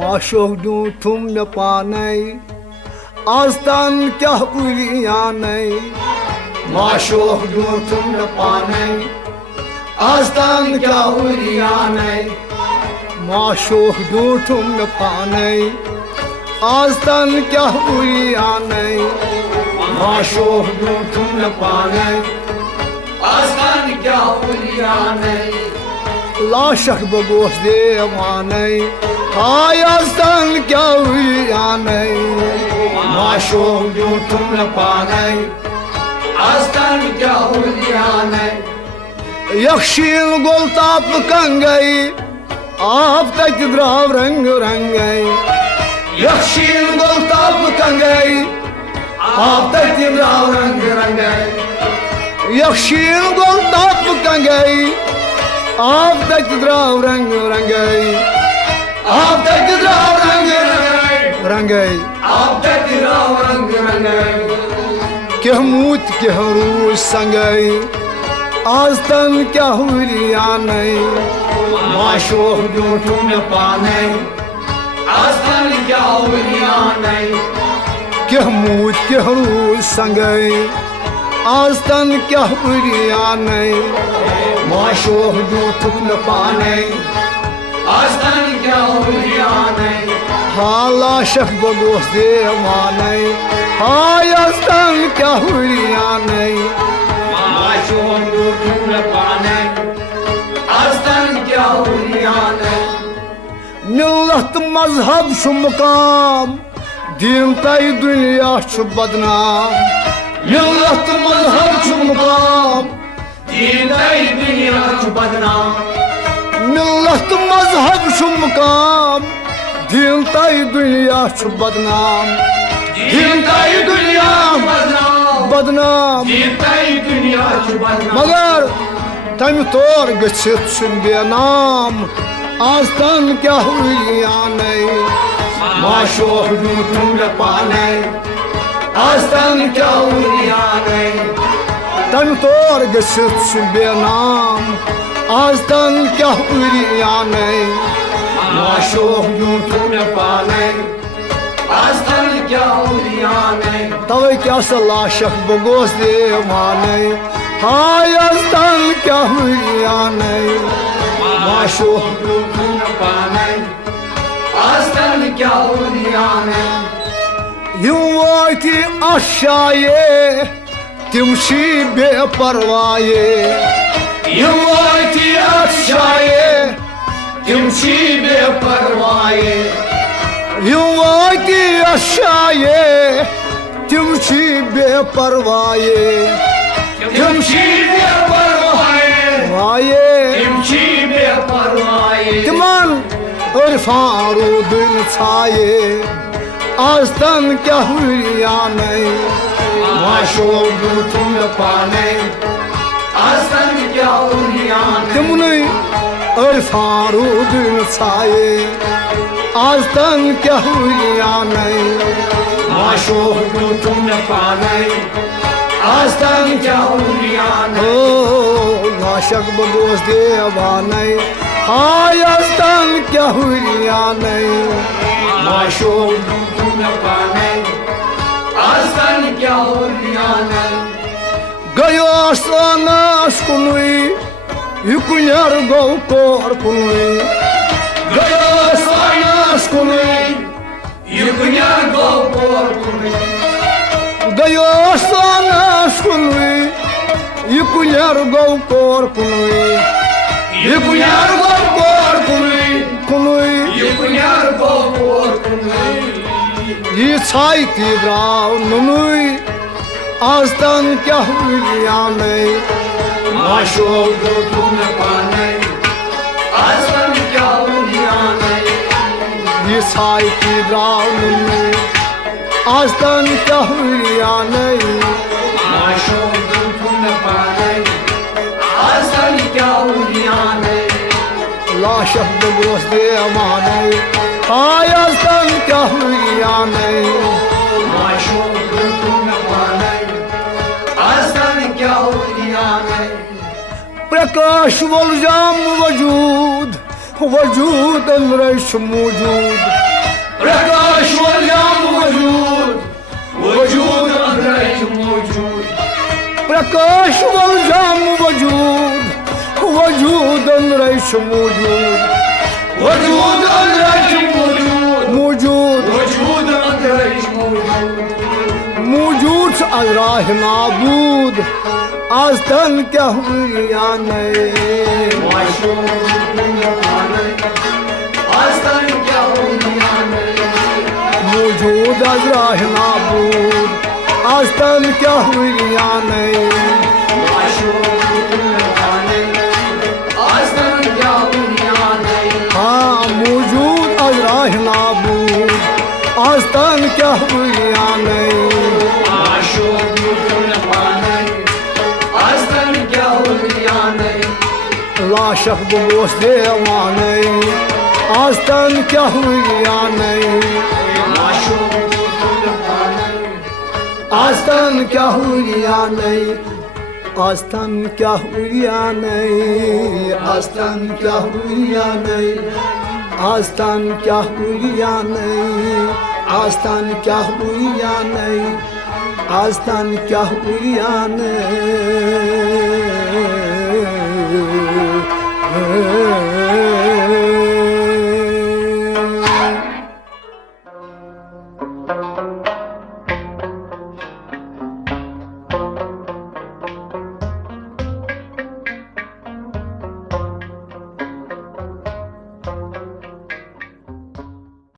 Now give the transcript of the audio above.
माशोहदू तुम न पाने आस्तान क्या उलियाने माशोहदू तुम न पाने आस्तान क्या उलियाने माशोहदू तुम न पाने आस्तान क्या उलियाने माशोहदू तुम न पाने आस्तान क्या उलियाने लाशक बगोस देवाने हाय आस्तान क्या उलियाने माशोहदू तुम न पाने आस्तान क्या उलियाने यक्षीन गोलताप कंगई आप तक द्राव रंग रंगई यक्षीन गोलताप कंगई आप तक द्राव रंग रंगई यक्षीन गोलताप कंगई आप तक द्राव रंग रंगई आप तक द्राव रंग रंगई आप तक द्राव रंग रंगई क्या मूत क्या रूस संगई आस्तान क्या उलियाने माशोहदू तुम न पाने आस्तान क्या उलियाने क्या मूत क्या रूस संगई आस्तान क्या उलियाने माशोहदू तुम न पाने आस्तान क्या उलियाने हाला शख बगोस देवाने हाय आस्तान क्या उलियाने माशोहदू तुम न पाने आस्तान क्या उलियाने मिल्लत मजहब छु मुकाम दीन तय दुनिया छु बदनाम मिल्लत मजहब छु मुकाम दीन तय दुनिया छु बदनाम मिल्लत मजहब छु मुकाम दीन तय दुनिया छु बदनाम दीन तय दुनिया बदनाम दीन तय दुनिया छु बदनाम मगर तम तोर गछित छु बेनाम आस्तान क्या उलियाने माशोहदू तुम न पाने आस्तान क्या उलियाने तम तोर गछित छु बेनाम आस्तान क्या उलियाने माशोहदू तुम न पाने आस्तान क्या उलियाने तवे क्या लाशक बगोस देवाने हाय आस्तान क्या उलियाने माशोहदू तुम न पाने आस्तान क्या उलियाने यूं वाती आशाये तुम शी बेपरवाये यूं वाती आशाये तुम शी बेपरवाये यूं वाती आशाये तुम शी बेपरवाये तुम शी बेपरवाये तुम शी बेपरवाये तिमन इरफान दिन छाये आस्तान क्या उलियाने माशोहदू तुम न पाने आस्तान क्या उलियाने तिमने इरफान दिन छाये आस्तान क्या उलियाने माशोहदू तुम न पाने आस्तान क्या उलियाने ओ लाशक बगोस देवाने हाय आस्तान क्या उलियाने माशोहदू तुम न पाने आस्तान क्या उलियाने गयो आस्तानास कुनुई युकुन्यार गौ कोर कुनुई गयो आस्तानास कुनुई युकुन्यार गौ कोर कुनुई गयो आस्तानास कुनुई युकुन्यार गौ कोर कुनुई युकुन्यार गौ कोर कुनुई कुनुई युकुन्यार गौ कोर कुनुई ये छाई तीव्राव नुनुई आस्तान क्या उलियाने माशोहदू तुम न पाने आस्तान क्या उलियाने साई की द्राउन में आस्तन क्या हुआ नहीं आशो दुखन पाने आसन क्या हुआ नहीं ला शब्द बोस दे अमाने आय आस्तन क्या हुआ नहीं आशो दुखन पाने आसन क्या हुआ नहीं प्रकाश वलजाम वजूद वजूद अंदरश मौजूद प्रकाश वलजाम वजूद वजूद अंदरश मौजूद प्रकाश वलजाम वजूद वजूद अंदरश मौजूद वजूद अंदरश मौजूद मौजूद वजूद अंदरश मौजूद मौजूद अल्लाह माबूद आस्तन क्या हुआ नहीं आशो दुखन पाने आसन क्या हुआ नहीं मौजूद अल्लाह माबूद आस्तन क्या हुआ नहीं आशो दुखन पाने आसन क्या हुआ नहीं हाँ मौजूद अल्लाह माबूद आस्तन क्या हुआ नहीं आशो दुखन पाने आसन क्या हुआ नहीं ला शब्द बोस दे अमाने आस्तन क्या हुआ नहीं आशो दुखन पाने आस्तन क्या हुआ नहीं आस्तन क्या हुआ नहीं आस्तन क्या हुआ नहीं आस्तन क्या हुआ नहीं आस्तन क्या हुआ नहीं आस्तन क्या हुआ नहीं